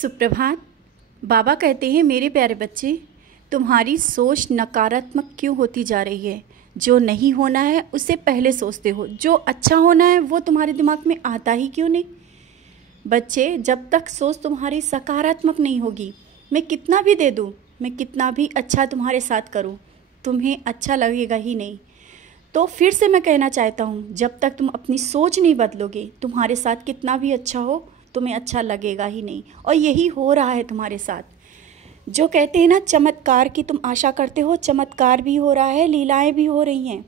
सुप्रभात। बाबा कहते हैं, मेरे प्यारे बच्चे, तुम्हारी सोच नकारात्मक क्यों होती जा रही है। जो नहीं होना है उसे पहले सोचते हो, जो अच्छा होना है वो तुम्हारे दिमाग में आता ही क्यों नहीं। बच्चे, जब तक सोच तुम्हारी सकारात्मक नहीं होगी, मैं कितना भी दे दूँ, मैं कितना भी अच्छा तुम्हारे साथ करूँ, तुम्हें अच्छा लगेगा ही नहीं। तो फिर से मैं कहना चाहता हूँ, जब तक तुम अपनी सोच नहीं बदलोगे, तुम्हारे साथ कितना भी अच्छा हो तुम्हें अच्छा लगेगा ही नहीं। और यही हो रहा है तुम्हारे साथ। जो कहते हैं ना, चमत्कार की तुम आशा करते हो, चमत्कार भी हो रहा है, लीलाएं भी हो रही हैं,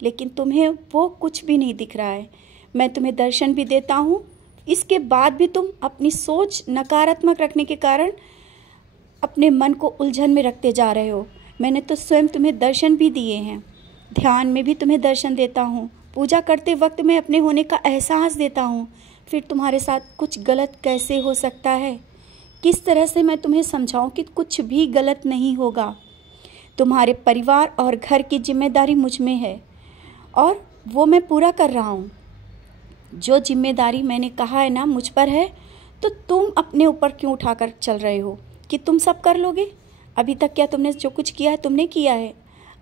लेकिन तुम्हें वो कुछ भी नहीं दिख रहा है। मैं तुम्हें दर्शन भी देता हूँ, इसके बाद भी तुम अपनी सोच नकारात्मक रखने के कारण अपने मन को उलझन में रखते जा रहे हो। मैंने तो स्वयं तुम्हें दर्शन भी दिए हैं, ध्यान में भी तुम्हें दर्शन देता हूँ, पूजा करते वक्त मैं अपने होने का एहसास देता हूँ। फिर तुम्हारे साथ कुछ गलत कैसे हो सकता है? किस तरह से मैं तुम्हें समझाऊं कि कुछ भी गलत नहीं होगा। तुम्हारे परिवार और घर की जिम्मेदारी मुझ में है और वो मैं पूरा कर रहा हूँ। जो जिम्मेदारी मैंने कहा है ना मुझ पर है, तो तुम अपने ऊपर क्यों उठाकर चल रहे हो कि तुम सब कर लोगे? अभी तक क्या तुमने जो कुछ किया है तुमने किया है?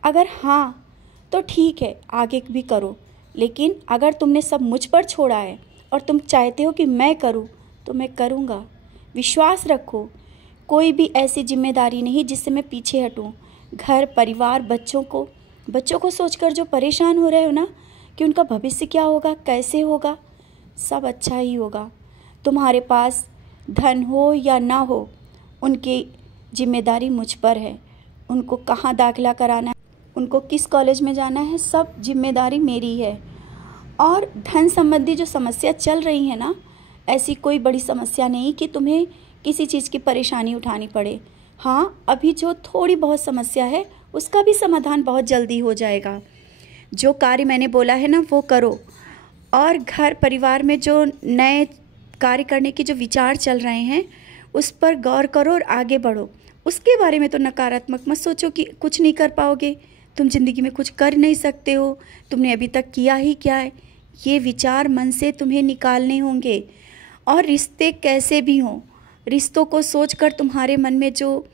अगर हाँ तो ठीक है, आगे भी करो, लेकिन अगर तुमने सब मुझ पर छोड़ा है और तुम चाहते हो कि मैं करूं, तो मैं करूंगा। विश्वास रखो, कोई भी ऐसी जिम्मेदारी नहीं जिससे मैं पीछे हटूं। घर परिवार बच्चों को सोचकर जो परेशान हो रहे हो ना कि उनका भविष्य क्या होगा, कैसे होगा, सब अच्छा ही होगा। तुम्हारे पास धन हो या ना हो, उनकी जिम्मेदारी मुझ पर है। उनको कहाँ दाखिला कराना है, उनको किस कॉलेज में जाना है, सब जिम्मेदारी मेरी है। और धन संबंधी जो समस्या चल रही है ना, ऐसी कोई बड़ी समस्या नहीं कि तुम्हें किसी चीज़ की परेशानी उठानी पड़े। हाँ, अभी जो थोड़ी बहुत समस्या है उसका भी समाधान बहुत जल्दी हो जाएगा। जो कार्य मैंने बोला है ना वो करो, और घर परिवार में जो नए कार्य करने के जो विचार चल रहे हैं उस पर गौर करो और आगे बढ़ो। उसके बारे में तो नकारात्मक मत सोचो कि कुछ नहीं कर पाओगे, तुम जिंदगी में कुछ कर नहीं सकते हो, तुमने अभी तक किया ही क्या है। ये विचार मन से तुम्हें निकालने होंगे। और रिश्ते कैसे भी हों, रिश्तों को सोचकर तुम्हारे मन में जो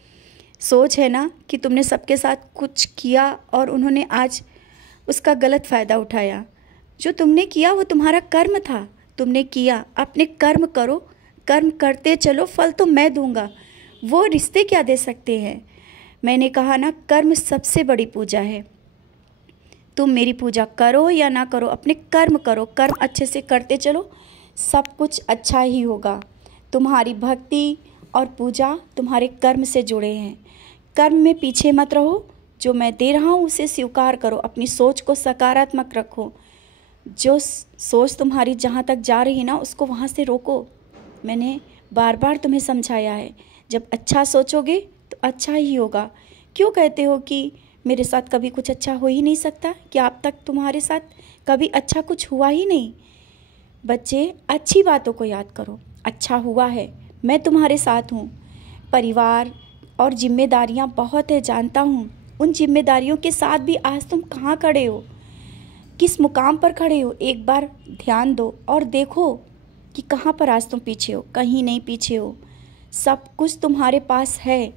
सोच है ना कि तुमने सबके साथ कुछ किया और उन्होंने आज उसका गलत फ़ायदा उठाया, जो तुमने किया वो तुम्हारा कर्म था, तुमने किया, अपने कर्म करो, कर्म करते चलो, फल तो मैं दूंगा। वो रिश्ते क्या दे सकते हैं? मैंने कहा ना, कर्म सबसे बड़ी पूजा है। तुम मेरी पूजा करो या ना करो, अपने कर्म करो, कर्म अच्छे से करते चलो, सब कुछ अच्छा ही होगा। तुम्हारी भक्ति और पूजा तुम्हारे कर्म से जुड़े हैं। कर्म में पीछे मत रहो, जो मैं दे रहा हूँ उसे स्वीकार करो, अपनी सोच को सकारात्मक रखो। जो सोच तुम्हारी जहाँ तक जा रही है ना उसको वहाँ से रोको। मैंने बार बार तुम्हें समझाया है, जब अच्छा सोचोगे तो अच्छा ही होगा। क्यों कहते हो कि मेरे साथ कभी कुछ अच्छा हो ही नहीं सकता? क्या अब तक तुम्हारे साथ कभी अच्छा कुछ हुआ ही नहीं? बच्चे, अच्छी बातों को याद करो, अच्छा हुआ है, मैं तुम्हारे साथ हूँ। परिवार और जिम्मेदारियाँ बहुत है, जानता हूँ। उन जिम्मेदारियों के साथ भी आज तुम कहाँ खड़े हो, किस मुकाम पर खड़े हो, एक बार ध्यान दो और देखो कि कहाँ पर आज तुम पीछे हो। कहीं नहीं पीछे हो, सब कुछ तुम्हारे पास है,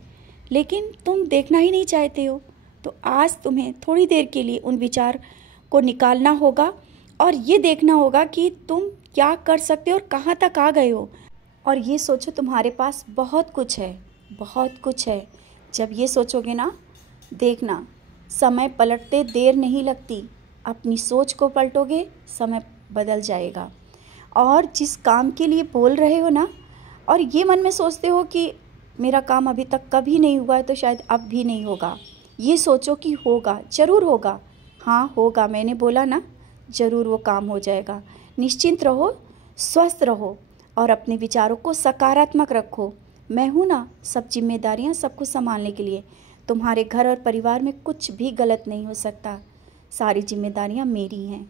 लेकिन तुम देखना ही नहीं चाहते हो। तो आज तुम्हें थोड़ी देर के लिए उन विचार को निकालना होगा और ये देखना होगा कि तुम क्या कर सकते हो और कहाँ तक आ गए हो। और ये सोचो, तुम्हारे पास बहुत कुछ है, बहुत कुछ है। जब ये सोचोगे ना, देखना समय पलटते देर नहीं लगती। अपनी सोच को पलटोगे, समय बदल जाएगा। और जिस काम के लिए बोल रहे हो ना, और ये मन में सोचते हो कि मेरा काम अभी तक कभी नहीं हुआ है तो शायद अब भी नहीं होगा, ये सोचो कि होगा, ज़रूर होगा। हाँ होगा, मैंने बोला ना, ज़रूर वो काम हो जाएगा। निश्चिंत रहो, स्वस्थ रहो और अपने विचारों को सकारात्मक रखो। मैं हूँ ना, सब जिम्मेदारियाँ सब कुछ संभालने के लिए। तुम्हारे घर और परिवार में कुछ भी गलत नहीं हो सकता, सारी जिम्मेदारियाँ मेरी हैं।